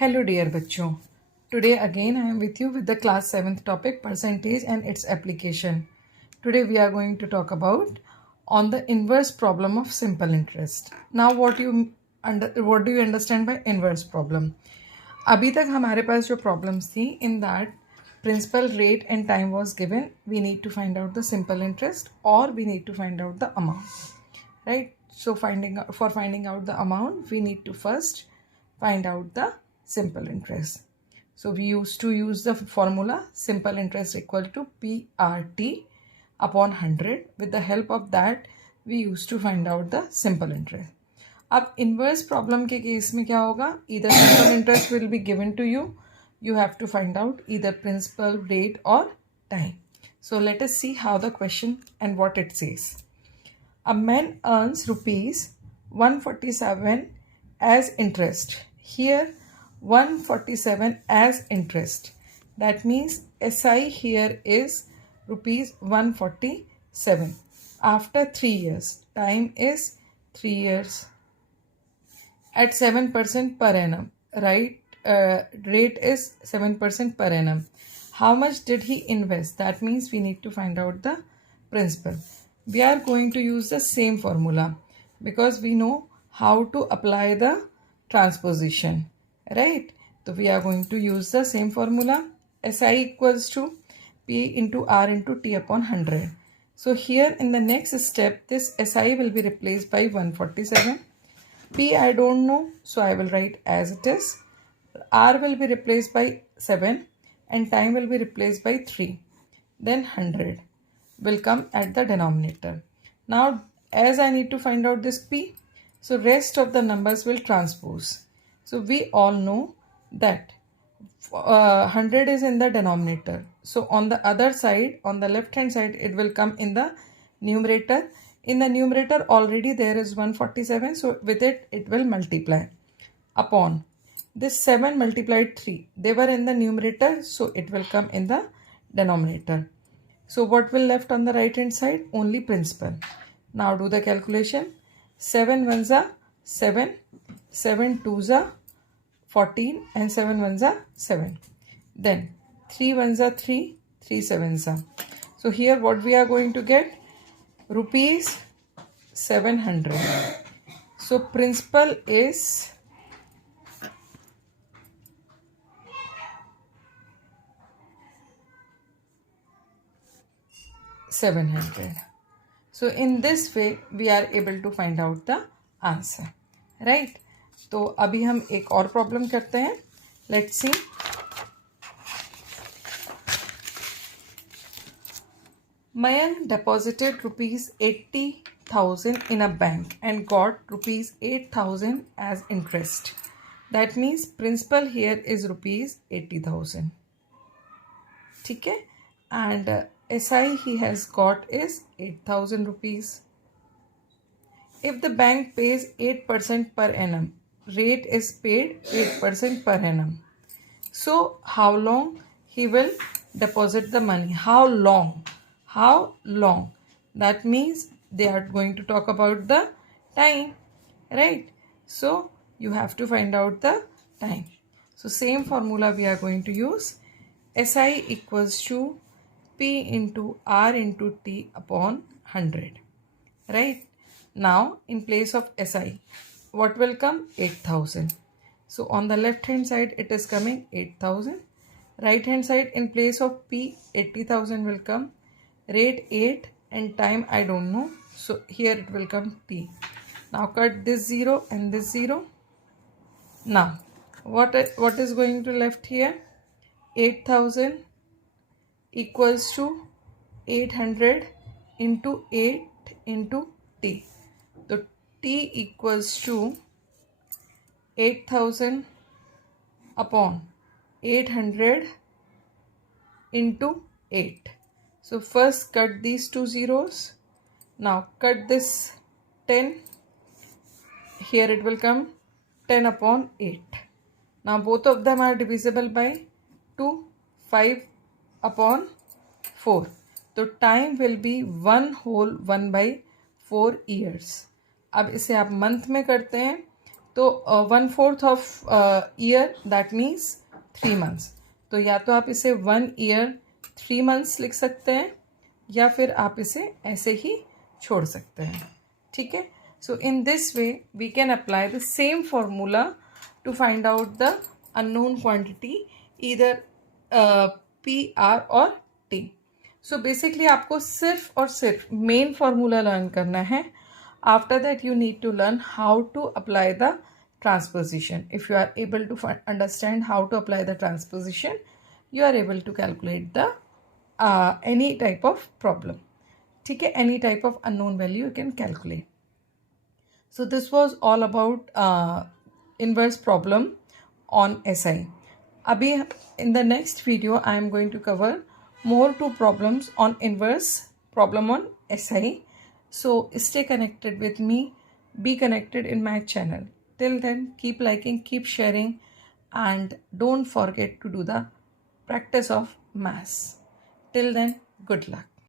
Hello dear बच्चों. Today again I am with you with the class 7th topic percentage and its application. Today we are going to talk about on the inverse problem of simple interest. Now what do you understand by inverse problem? अभी तक हमारे पास जो problems थी in that principal rate and time was given, we need to find out the simple interest or we need to find out the amount, right? So for finding out the amount we need to first find out the simple interest. So we used to use the formula simple interest equal to PRT upon 100. With the help of that we used to find out the simple interest. अब inverse problem के case में क्या होगा? Either simple interest will be given to you. You have to find out either principal, rate or time. So let us see how the question and what it says. A man earns rupees 147 as interest. Here 147 as interest. That means SI here is rupees 147. After 3 years, time is 3 years at 7% per annum, right? Rate is 7% per annum. How much did he invest? That means we need to find out the principal. We are going to use the same formula because we know how to apply the transposition, right? So we are going to use the same formula. SI equals to P into R into T upon 100. So here in the next step, this SI will be replaced by 147. P I don't know, so I will write as it is. R will be replaced by 7 and time will be replaced by 3. Then 100 will come at the denominator. Now as I need to find out this P, so rest of the numbers will transpose. So we all know that 100 is in the denominator. So on the other side, on the left hand side, it will come in the numerator. In the numerator already there is 147. So with it, it will multiply upon this 7 multiplied 3. They were in the numerator. So it will come in the denominator. So what will left on the right hand side? Only principal. Now do the calculation. 7 ones are 7. 7 twos are 14 and 7 ones are 7. Then 3 ones are 3, 3 sevens are. So here what we are going to get? Rupees 700. So principal is 700. So in this way we are able to find out the answer, right? तो अभी हम एक और problem करते हैं. Let's see. Mayank deposited rupees 80,000 in a bank and got rupees 8,000 as interest. That means principal here is rupees 80,000. ठीक है? And SI he has got is 8,000 rupees. If the bank pays 8% per annum, rate is paid 8% per annum. So how long he will deposit the money? How long? How long? That means they are going to talk about the time, right? So you have to find out the time. So same formula we are going to use. SI equals to P into R into T upon 100, right? Now in place of SI, what will come? 8,000. So on the left hand side it is coming 8,000. Right hand side in place of P 80,000 will come. Rate 8 and time I don't know. So here it will come T. Now cut this 0 and this 0. Now what is going to left here? 8,000 equals to 800 into 8 into T. So T equals to 8,000 upon 800 into 8. So first cut these two zeros. Now cut this 10. Here it will come 10 upon 8. Now both of them are divisible by 2. 5 upon 4. So time will be 1 whole 1 by 4 years. अब इसे आप month में करते हैं तो 1/4 of year that means 3 months. तो या तो आप इसे 1 year 3 months लिख सकते हैं या फिर आप इसे ऐसे ही छोड़ सकते हैं. ठीक है. So in this way we can apply the same formula to find out the unknown quantity either P, R or T. So basically आपको सिर्फ और सिर्फ मेन फार्मूला लर्न करना है. After that you need to learn how to apply the transposition. If you are able to understand how to apply the transposition, you are able to calculate the any type of problem. ठीक है. Any type of unknown value you can calculate. So this was all about inverse problem on SI. Abhi in the next video I am going to cover more 2 problems on inverse problem on SI. So stay connected with me. Be connected in my channel. Till then, keep liking, keep sharing, and don't forget to do the practice of maths. Till then, good luck.